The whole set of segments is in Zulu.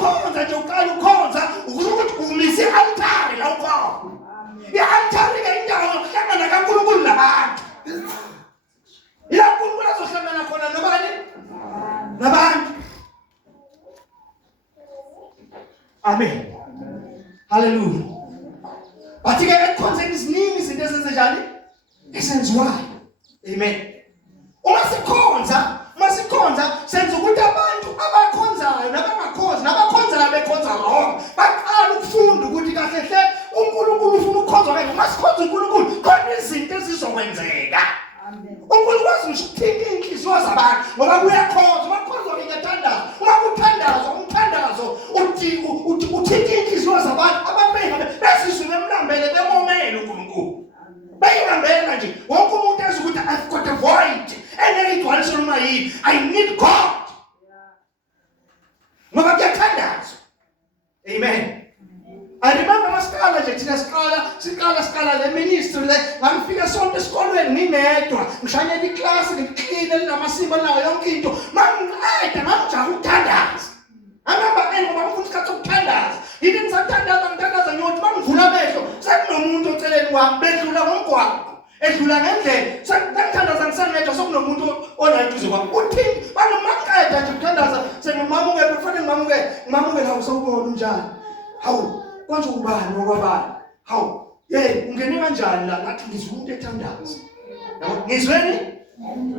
ukhonza nje uqala ukhonza ukuthi umise i-altare la ukhona. I-altare ke indawo yokuhlangana kaNkulunkulu nabantu. La uNkulunkulu azohlangana khona nobani? Nabantu. Amen. Hallelujah. Bathi ke ekhonzeni isiningi izinto ezenzenjani? Esenziwayo. Amen. Uma sikhonza senza ukuthi abantu abakhonzayo nabangakhonzi nabakhonzayo bekhonza wrong baqala ukufunda ukuthi kahle hle uNkulunkulu ufuna ukukhonza wena. Uma sikhonza uNkulunkulu khona izinto ezizokwenzeka. uNkulunkulu wazi ukuthinta inhliziyo zabantu ngoba kuyakhonza. Uma kukhonzwa ngiyathandaza. Uma kuthandazwa umthandazo uthinta inhliziyo zabantu abantu besizwe bemlambele bemomele uNkulunkulu. Bayihambela nje wonke umuntu ethi ukuthi I've got a void engekigcwalise noma yini. I need God. Ngoba kuyathandazwa. Amen. I remember masiqala nje thina siqala le ministry le ngifika sonke esikolweni nginedwa ngishanyela iklasi ngiclean elinamasiko nayo yonke into mangiqeda ngijaha ukuthandaza. Amamba ngoba ngifuna isikhathi sokuthandaza. Yini ngithandaza ngiyothi mangivula amehlo sekunomuntu oceleni kwami bedlula ngomgwaqo edlula ngendlela sekuthandaza ngisangedwa sokunomuntu onayiduze kwami. Uthini banomaqeda nje ukuthandaza sengimamuke kufanele ngimamuke la usawubona unjani. Hawu konje ubani ngokwabani. Hawu ungene kanjani la ngathi ngizwe umuntu ethandaza. Yabo ngizweni?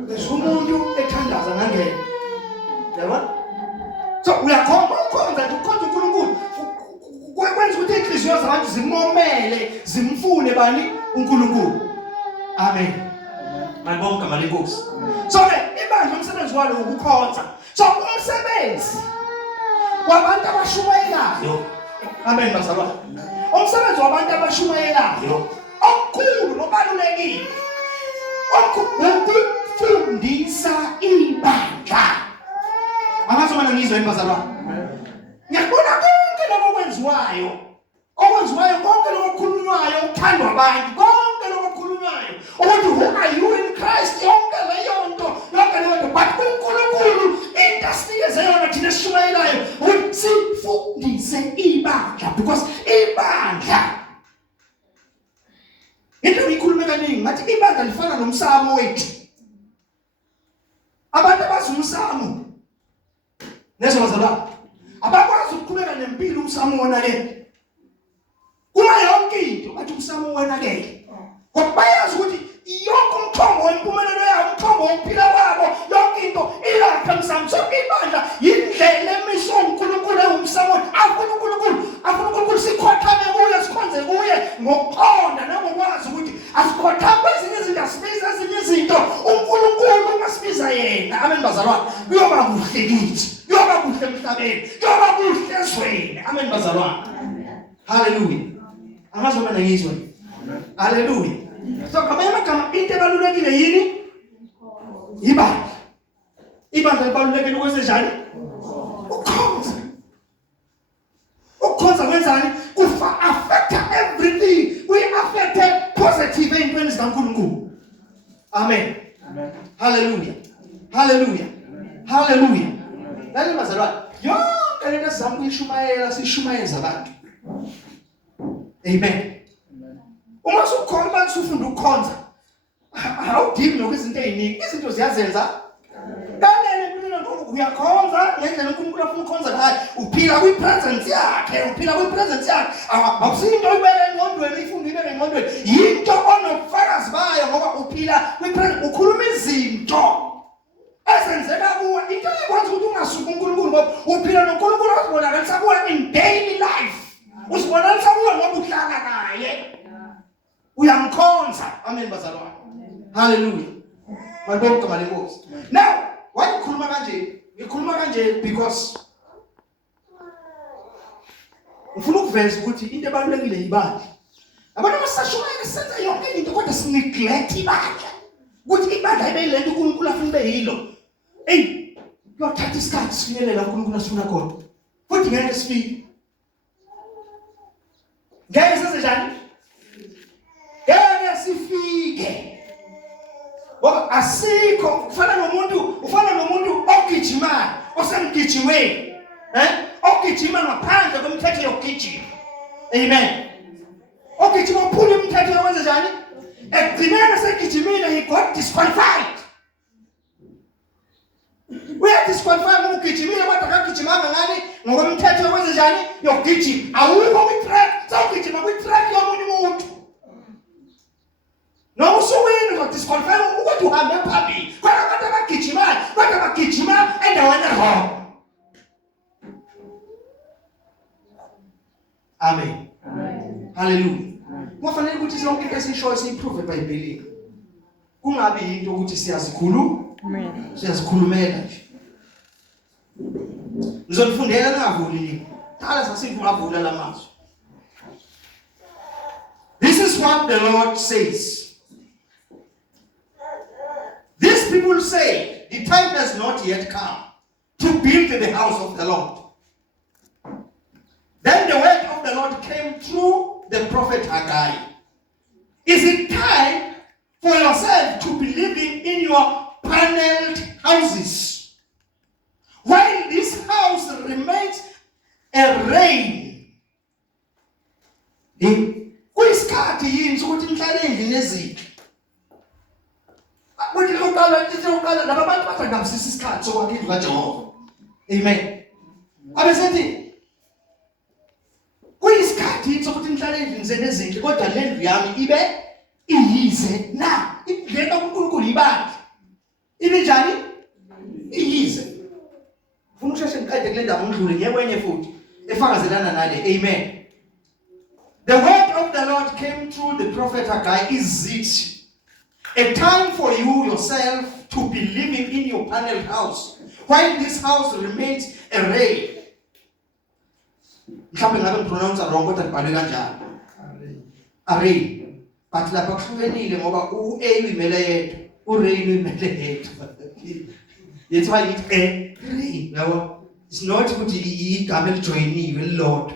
Ngizwe umuntu ethandaza ngangena. Yabo? So uyakhomba ukhonza nje ukhonza uNkulunkulu. Kwenza ukuthi inhliziyo zabantu zimomele zimfune bani uNkulunkulu. Amen. Ngibonga mali Nkosi. So ke ibandla umsebenzi walo ukukhonza. So umsebenzi wabantu abashumayelayo. Amen bazalwane. Umsebenzi wabantu abashumayelayo okukhulu nobalulekile. Ukufundisa ibandla. Abazomana ngizwe bazalwane. Ngiyabona konke lokho okwenziwayo konke lokho okukhulunywayo ukuthandwa abantu konke lokho okukhulunywayo ukuthi who are you in Christ yonke leyo nto but uNkulunkulu into asinikeze yona thina sishumayelayo ukuthi sifundise ibandla because ibandla into ikhulume kaningi ngathi ibandla lifana nomsamo wethu. Abantu abazi umsamo nezo bazalwane abakwazi ukuqhubeka nempilo umsamo wonakele. Kuma yonke into bathi umsamo wonakele. Ngoba bayazi ukuthi yonke umthombo wempumelelo yabo umthombo wokuphila kwabo yonke into ilapha emsamo. So ibandla yindlela emiswa uNkulunkulu ewumsamo. Afuna uNkulunkulu sikhothame kuye sikhonze kuye ngokuqonda nangokwazi ukuthi asikhothame ezinye izinto asibiza ezinye izinto uNkulunkulu ungasibiza yena. Amen bazalwane. Kuyoba kuhle kithi. Kuyoba kuhle emhlabeni. Kuyoba kuhle ezweni. Amen bazalwane. Hallelujah. Amazomana ngizwe. Hallelujah. So kama into ebalulekile yini? Ibandla. Ibandla libalulekile ukwenzenjani? Ukukhonza kwenzani? Kufa affect everything. We affect positive ey'ntweni zikaNkulunkulu. Amen. Hallelujah. Hallelujah. Hallelujah. Lalela bazalwane. Yonke lento sizama ukuyishumayela sishumayeza abantu. Amen. Uma usukhona usufunda ukukhonza awudingi lokho izinto eziningi. Izinto ziyazenza. Kanene empilweni ngoba uyakhonza ngendlela uNkulunkulu afuna ukukhonza ngayo. Uphila kwi-presence yakhe, Akusinto oyibeka engqondweni ifunde ibeke engqondweni. Yinto onobufakazi bayo ngoba uphila kwi-presence ukhuluma izinto ezenzeka kuwe. Into ekwenza ukuthi ungasuki uNkulunkulu ngoba uphila noNkulunkulu ozibonakalisa kuwe in daily life. Uzibonakalisa kuwe ngoba uhlala naye. Uyamkhonza. Amen bazalwane. Hallelujah. Mabonke mali Nkosi. Now, why ngikhuluma kanje? Ngikhuluma kanje because ufuna ukuveza ukuthi into ebalulekile ibandla. Abantu abasashumayela senza yonke into kodwa sineglect ibandla. Ukuthi ibandla ibe yilento uNkulunkulu afuna ibe yilo. Kuyothatha isikhathi sifinyelela uNkulunkulu asifuna khona. Futhi ngeke sifike. Ngeke senzenjani? Ngeke sifike. Ngoba asikho ufana nomuntu ogijimayo osengigijimweni. ogijima ngaphandle komthetho yokugijima. Amen. Ogijima uphula umthetho yokwenza njani? Ekugcineni segijimile he got disqualified. Uyadisqualify ngoba ugijimile kodwa akagijimanga ngani ngokomthetho yokwenza njani? Yokugijima. Awukho kwi-track, sawugijima kwi-track yomunye umuntu. No usuwini uzodisqualify ukuthi uhambe phambili. Kodwa abantu abagijimayo, kodwa bagijima endaweni wrong. Amen. Hallelujah. Kufanele ukuthi sonke into esishoyo siyiprove eBhayibhelini. Kungabi into ukuthi siyazikhulumela nje. Ngizofundela ngavuli. Thala sasivula lamazwi. This is what the Lord says. These people say, the time has not yet come to build the house of the Lord. Then the word of the Lord came through the prophet Haggai. Is it time for yourself to be living in your paneled houses, while this house remains a reign? Kuyisikhathi yini sokuthi nihlale endlini ezinhle? Ukuthi lokuqala laba bantu bazangabusisa isikhathi sokwakindlu kaJehova. Amen. Abesethi kuyisikhathi sokuthi nihlale endlini zenu ezinhle kodwa le ndlu yami ibe iyize na. Indlela kaNkulunkulu ibandla. Ibe njani? Iyize. Ufuna ukusheshe ngiqede kule ndaba ngidlule ngiyekwenye futhi efakazelana nale. Amen. The word of the Lord came through the prophet Haggai. Is it a time for you yourself to be living in your paneled house, while this house remains a reign? Mhlawumbe ngabe ngipronounce wrong kodwa libhalwe kanjalo. Array. But lapha kuhlukenile ngoba u-A uyimele yedwa, u-Rain uyimele yedwa. That's why it's a reign. Yabo. It's not ukuthi igama elijoyiniwe elilodwa.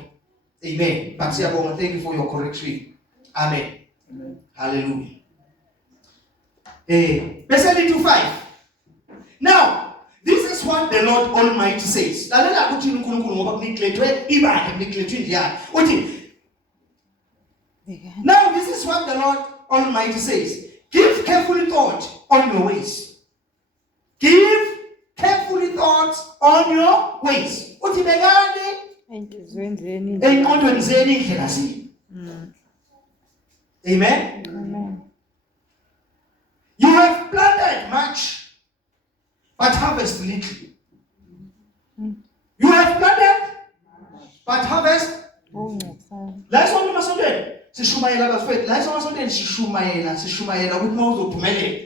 Amen. But siyabonga, thank you for your correction. Amen. Amen. Hallelujah. Verse 5. Now, this is what the Lord Almighty says. Lalela ukuthi uNkulunkulu ngoba kuniclethwe ibandla kuniclethwe indiyana. Uthi now this is what the Lord Almighty says. Give carefully thought on your ways. Give carefully thought on your ways. Uthi bekani engqondweni zenu indlela zenu. Amen. Amen. You have planted much, but harvest little. You have planted, but harvest. La sonke masondweni sishumayela abafowethu. La sonke masondweni sishumayela ukuthi mawuzophumelela.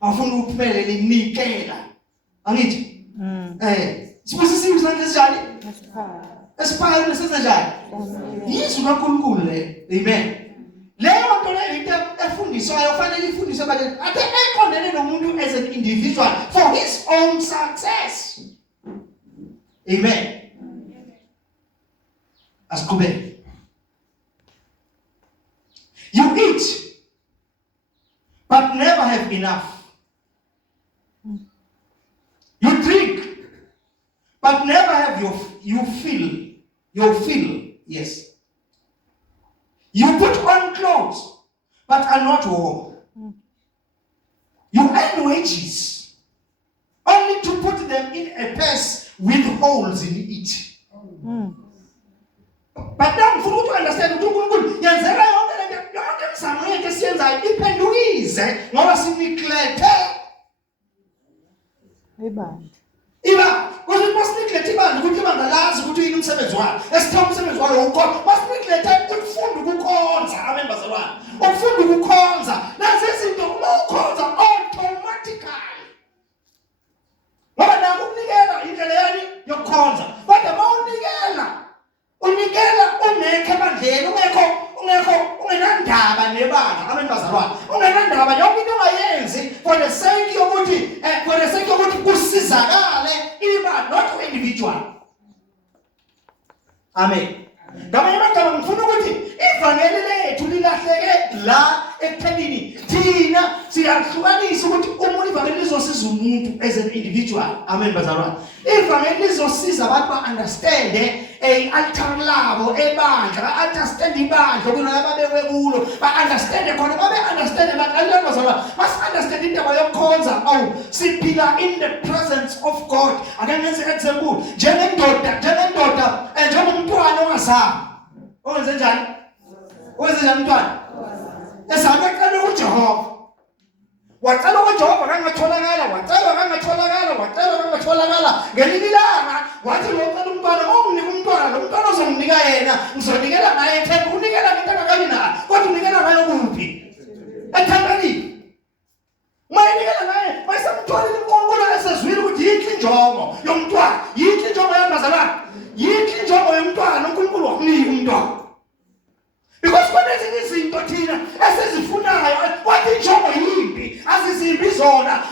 Awufuna ukuphumelela inikela. Angithi? Sibusisiwe isandla esinjani? Esiphakathi nesenza njani? Yizwi kaNkulunkulu le. Amen. Leyo nto le into efundiswayo kufanele ifundiswe abantu athe eqondene nomuntu as an individual for his own success. Amen. Asiqhubeke. You eat but never have enough. You drink but never have your fill. Yes. You put on clothes, but are not warm. You earn wages, only to put them in a purse with holes in it. But now, for you to understand, yenzela yonke lento yonke imizamo yethu esiyenzayo iphendukize ngoba siniklethe ibandla. Ukuthi masiniklethe ibandla ukuthi ibandla lazi ukuthi yini umsebenzi walo. Esithatha umsebenzi walo ukhona. Masiniklethe ukufunda ukukhonza. Amen bazalwane. Ukufunda ukukhonza. Nazi izinto uma ukhonza automatically. Ngoba naku ukunikela indlela yani yokukhonza. Kodwa uma unikela ungekho ebandleni, ungenandaba nebandla. Amen bazalwane. Ungenandaba yonke into ongayenzi for the sake yokuthi kusizakale ibandla, not individual. Amen. Ngabanye amagama ngifuna ukuthi if ivangeli lethu lilahleke la ekuthenini thina siyahlukanisa ukuthi umuntu ivangeli lizosiza umuntu as an individual. Amen bazalwane. Ivangeli lizosiza abantu ba-understand altar labo ebandla, ba-understand ibandla kulona babekwe kulo, ba-understand khona, babe-understand abantu bazalwane. Mas-understand indaba yokukhonza, siphila in the presence of God. Ake ngenze example, njengendoda, njengomntwana ongazalwa. Owenze njani? Owenze njani umntwana? Esabe ecela uJehova. Wacela uJehova kangatholakala, wacela. Ngelinye ilanga wathi ngocela umntwana, unginike umntwana, lo mntwana uzonginika yena, ngizonikela ngaye eThemba, unikela ngento akabi nayo. Kodwa unikela ngayo kuphi? eThembeni. Mayinikela naye, mayisamtholile uNkulunkulu esezwile ukuthi yinhle injongo yomntwana, yinhle injongo yabazalwane, yinhle injongo yomntwana uNkulunkulu wakunika umntwana. Because kunezinye izinto thina esizifunayo, wathi injongo yimbi, azizimbi zona,